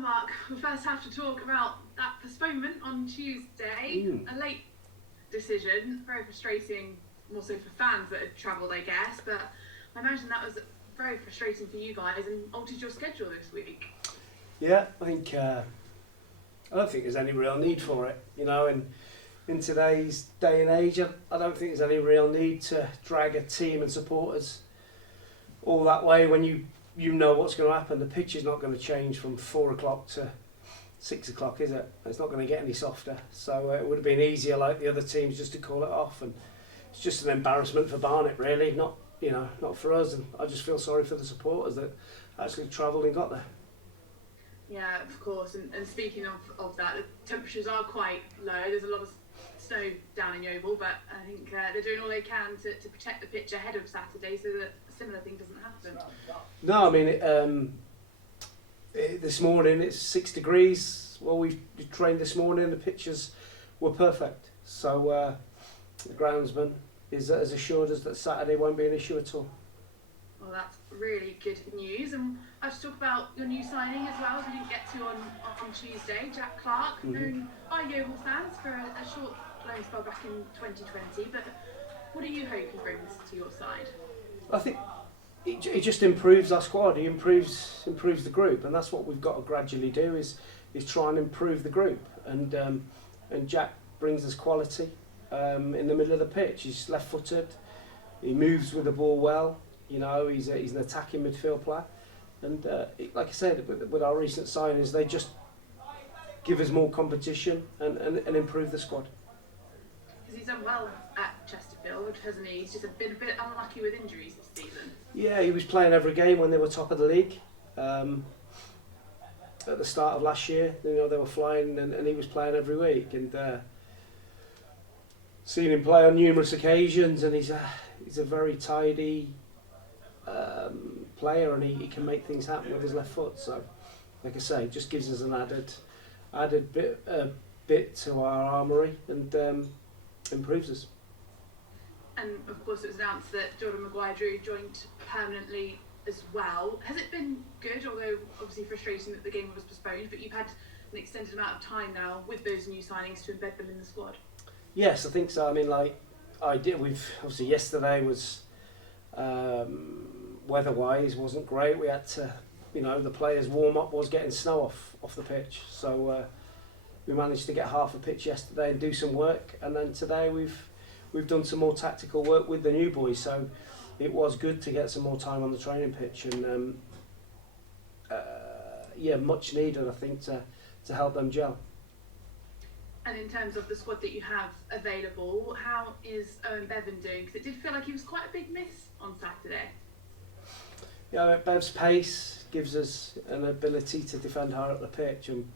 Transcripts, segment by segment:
Well, Mark, we first have to talk about that postponement on Tuesday. A late decision, very frustrating, more so for fans that had travelled, I guess. But I imagine that was very frustrating for you guys and altered your schedule this week. Yeah, I don't think there's any real need for it. In today's day and age, I don't think there's any real need to drag a team and supporters all that way when you know what's going to happen. The pitch is not going to change from 4 o'clock to 6 o'clock, is it? It's not going to get any softer. So it would have been easier, like the other teams, just to call it off. And it's just an embarrassment for Barnet, really, not for us. And I just feel sorry for the supporters that actually travelled and got there. Yeah, of course. And speaking of that, the temperatures are quite low. There's a lot of snow down in Yeovil, but I think they're doing all they can to protect the pitch ahead of Saturday so that a similar thing doesn't happen. No, I mean, this morning it's 6 degrees. Well, we trained this morning, the pitches were perfect. So the groundsman has assured us that Saturday won't be an issue at all. Well, that's really good news. And I have to talk about your new signing as well, we didn't get to on Tuesday, Jack Clark, known by Yeovil fans for a short loan spell back in 2020. But what do you hope he brings to your side? I think it just improves our squad. He improves the group, and that's what we've got to gradually do is try and improve the group. And Jack brings us quality in the middle of the pitch. He's left-footed. He moves with the ball well. He's an attacking midfield player. And like I said, with our recent signings, they just give us more competition and improve the squad. Because he's done well at Chesterfield, hasn't he? He's just been a bit unlucky with injuries this season. Yeah, he was playing every game when they were top of the league. At the start of last year, they were flying, and he was playing every week. And seen him play on numerous occasions, and he's a very tidy player, and he can make things happen with his left foot. So, like I say, it just gives us an added bit to our armoury and improves us. And of course, it was announced that Jordan Maguire-Drew joined permanently as well. Has it been good, although obviously frustrating that the game was postponed, but you've had an extended amount of time now with those new signings to embed them in the squad? Yes, I think so. I mean, we've obviously yesterday was weather-wise wasn't great. We had to, the players' warm-up was getting snow off the pitch, so we managed to get half a pitch yesterday and do some work, and then today we've done some more tactical work with the new boys. So it was good to get some more time on the training pitch, and much needed, I think, to help them gel. And in terms of the squad that you have available, how is Owen Bevan doing? Because it did feel like he was quite a big miss on Saturday. Yeah, Bev's pace gives us an ability to defend higher up the pitch, and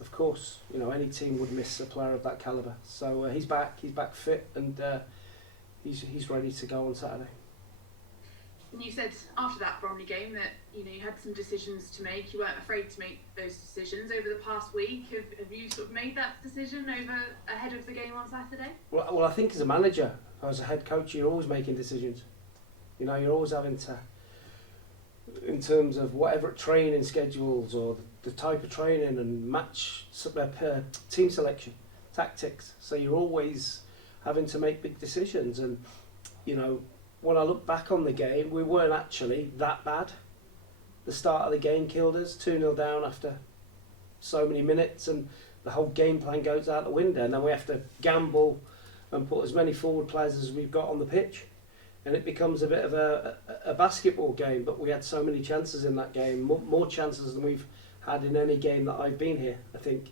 of course, any team would miss a player of that calibre. So he's back fit, and he's ready to go on Saturday. And you said after that Bromley game that you had some decisions to make. You weren't afraid to make those decisions over the past week. Have you sort of made that decision ahead of the game on Saturday? Well, I think as a manager, as a head coach, you're always making decisions. You're always having to, in terms of whatever training schedules or the type of training and match team selection, tactics. So you're always having to make big decisions. And when I look back on the game, we weren't actually that bad. The start of the game killed us, 2-0 down after so many minutes, and the whole game plan goes out the window. And then we have to gamble and put as many forward players as we've got on the pitch. And it becomes a bit of a basketball game, but we had so many chances in that game, more chances than we've had in any game that I've been here, I think.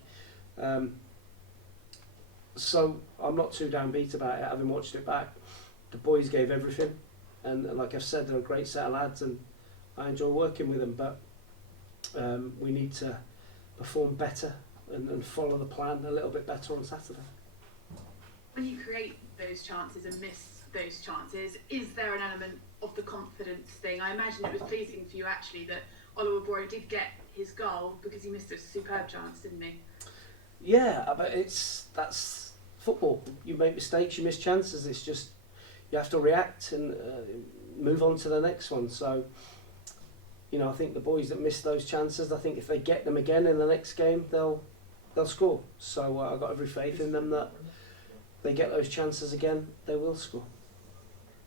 So I'm not too downbeat about it, having watched it back. The boys gave everything, and like I've said, they're a great set of lads, and I enjoy working with them, but we need to perform better and follow the plan a little bit better on Saturday. When you create those chances and miss those chances, is there an element of the confidence thing? I imagine it was pleasing for you actually that Oliver Boro did get his goal because he missed a superb chance, didn't he? Yeah, but that's football. You make mistakes, you miss chances. It's just you have to react and move on to the next one. So I think the boys that missed those chances, I think if they get them again in the next game, they'll score. So I've got every faith in them that they get those chances again, they will score.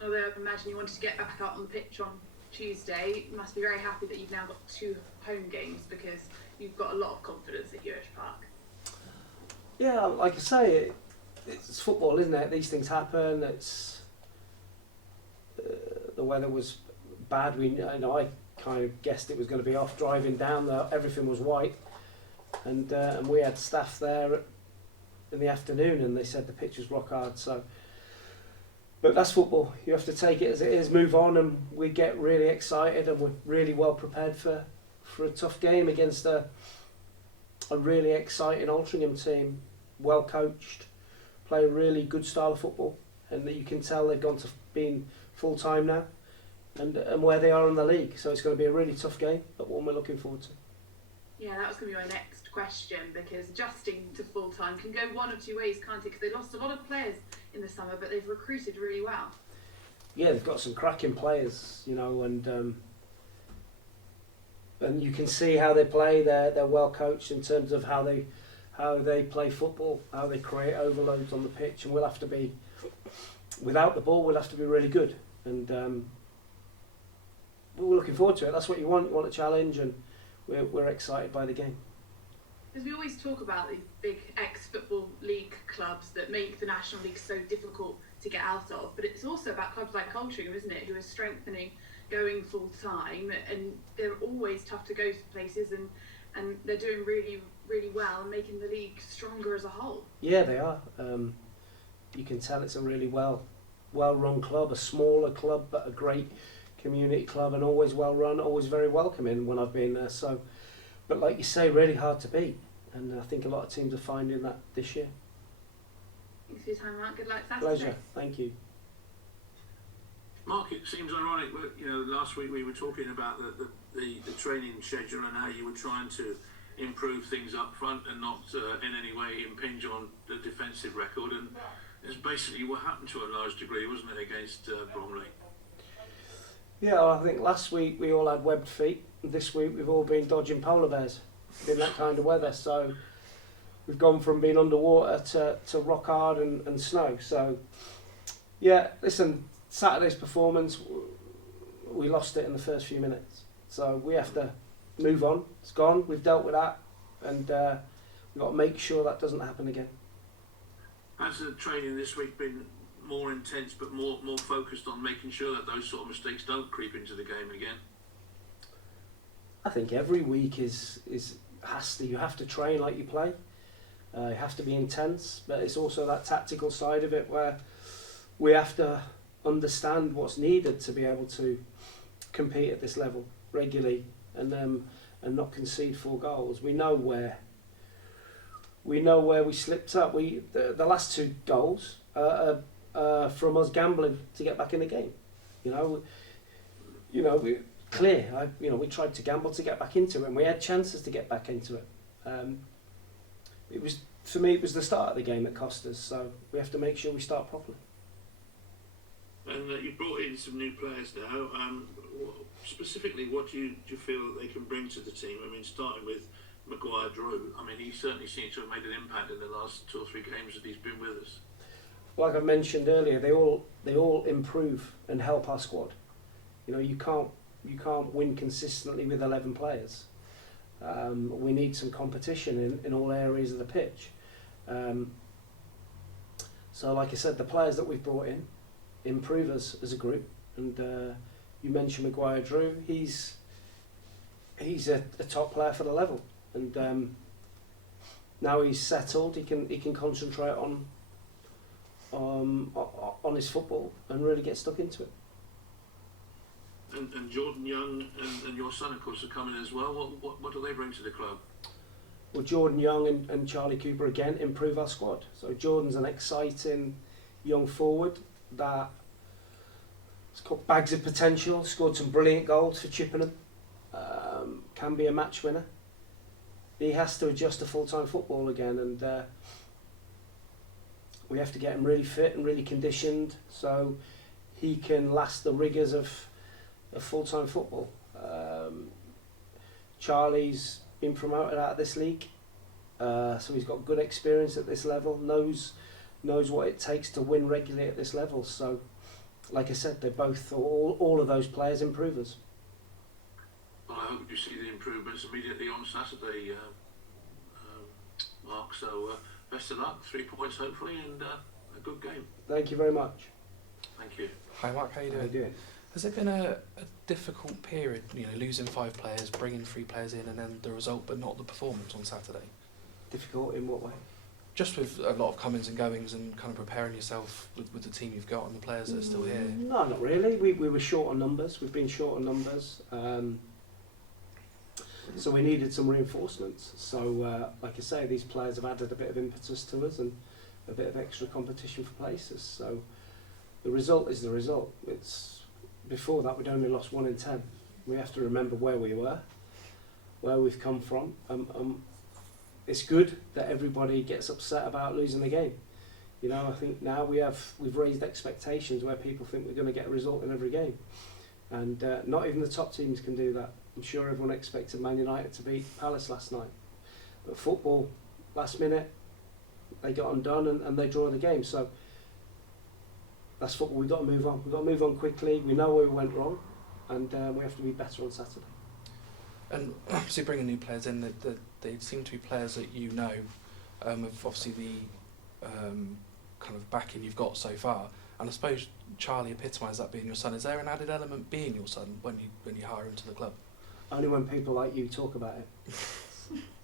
Although I imagine you wanted to get back out on the pitch on Tuesday, you must be very happy that you've now got 2 home games because you've got a lot of confidence at Huish Park. Yeah, like I say, it's football, isn't it? These things happen. It's the weather was bad. I kind of guessed it was going to be off. Driving down there, everything was white, and we had staff there in the afternoon, and they said the pitch was rock hard. So, but that's football. You have to take it as it is, move on, and we get really excited, and we're really well prepared for a tough game against a really exciting Altrincham team, well coached, play a really good style of football, and you can tell they've gone to being full time now, and where they are in the league. So it's going to be a really tough game, but one we're looking forward to. Yeah, that was going to be my next question, because adjusting to full time can go one of 2 ways, can't it? Because they lost a lot of players in the summer, but they've recruited really well. Yeah, they've got some cracking players, and you can see how they play. They're well coached in terms of how they play football, how they create overloads on the pitch, and we'll have to be, without the ball, we'll have to be really good. And we're looking forward to it. That's what you want. You want a challenge, and we're excited by the game. Because we always talk about these big ex-football league clubs that make the National League so difficult to get out of, but it's also about clubs like Altrincham, isn't it, who are strengthening, going full time, and they're always tough to go to places, and they're doing really, really well and making the league stronger as a whole. Yeah, they are. You can tell it's a really well-run club, a smaller club, but a great community club, and always well-run, always very welcoming when I've been there. So, but like you say, really hard to beat, and I think a lot of teams are finding that this year. Thanks for your time, Mark. Good luck Saturday. Pleasure. Thank you. Mark, it seems ironic. Last week we were talking about the training schedule and how you were trying to improve things up front and not in any way impinge on the defensive record, and it's basically what happened to a large degree, wasn't it, against Bromley? Yeah, well, I think last week we all had webbed feet. This week we've all been dodging polar bears in that kind of weather. So we've gone from being underwater to rock hard and snow. So yeah, listen, Saturday's performance, we lost it in the first few minutes. So we have to move on. It's gone. We've dealt with that, and we've got to make sure that doesn't happen again. Has the training this week been more intense, but more focused on making sure that those sort of mistakes don't creep into the game again? I think every week you have to train like you play. You have to be intense, but it's also that tactical side of it where we have to understand what's needed to be able to compete at this level regularly and not concede 4 goals. We know where we slipped up. The last 2 goals from us gambling to get back in the game. We tried to gamble to get back into it, and we had chances to get back into it. For me, it was the start of the game that cost us. So we have to make sure we start properly. And you brought in some new players now. Specifically, what do you feel that they can bring to the team? I mean, starting with Maguire Drew. I mean, he certainly seems to have made an impact in the last 2 or 3 games that he's been with us. Like I mentioned earlier, they all improve and help our squad. You can't win consistently with 11 players. We need some competition in all areas of the pitch. So, like I said, the players that we've brought in improve us as a group. And you mentioned Maguire Drew. He's a top player for the level, and now he's settled. He can concentrate on his football and really get stuck into it. And Jordan Young and your son, of course, are coming as well. What do they bring to the club? Well, Jordan Young and Charlie Cooper again improve our squad. So Jordan's an exciting young forward that has got bags of potential, scored some brilliant goals for Chippenham, can be a match winner. He has to adjust to full-time football again, and we have to get him really fit and really conditioned so he can last the rigours of full-time football. Charlie's been promoted out of this league, so he's got good experience at this level, knows what it takes to win regularly at this level. So, like I said, they're both, all of those players, improvers. Well, I hope you see the improvements immediately on Saturday, Mark. So best of luck, 3 points hopefully, and a good game. Thank you very much. Thank you. Hi Mark, how you doing? Has it been a difficult period, losing 5 players, bringing 3 players in, and then the result but not the performance on Saturday? Difficult in what way? Just with a lot of comings and goings and kind of preparing yourself with the team you've got and the players that are still here. No, not really. We were short on numbers. We've been short on numbers. So we needed some reinforcements. So, like I say, these players have added a bit of impetus to us and a bit of extra competition for places. So the result is the result. Before that, we'd only lost 1 in 10. We have to remember where we were, where we've come from. It's good that everybody gets upset about losing the game. I think now we've raised expectations where people think we're going to get a result in every game, and not even the top teams can do that. I'm sure everyone expected Man United to beat Palace last night, but football, last minute, they got undone and they draw the game. So that's football. We've got to move on. We've got to move on quickly. We know where we went wrong, and we have to be better on Saturday. And obviously bringing new players in, they seem to be players that with obviously the kind of backing you've got so far. And I suppose Charlie epitomised that being your son. Is there an added element being your son when you hire him to the club? Only when people like you talk about it.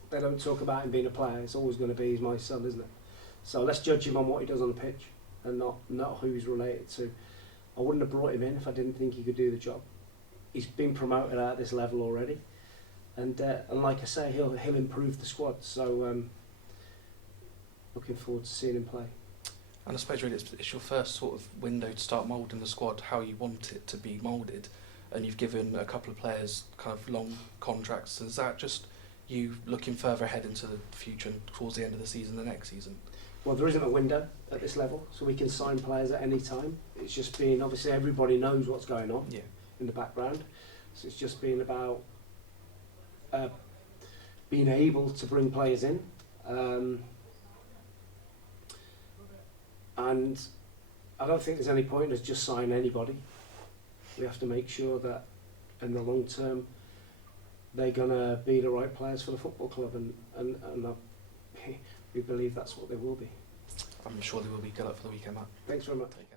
They don't talk about him being a player. It's always going to be, he's my son, isn't it? So let's judge him on what he does on the pitch and not who he's related to. I wouldn't have brought him in if I didn't think he could do the job. He's been promoted at this level already. And like I say, he'll improve the squad. So looking forward to seeing him play. And I suppose really it's your first sort of window to start moulding the squad how you want it to be moulded, and you've given a couple of players kind of long contracts. Is that just you looking further ahead into the future and towards the end of the season, the next season? Well, there isn't a window at this level, so we can sign players at any time. It's just been, obviously everybody knows what's going on in the background, so it's just been about being able to bring players in, and I don't think there's any point in us just signing anybody. We have to make sure that in the long term they're going to be the right players for the football club, and we believe that's what they will be. I'm sure they will be. Good luck for the weekend, Matt. Thanks very much. Take care.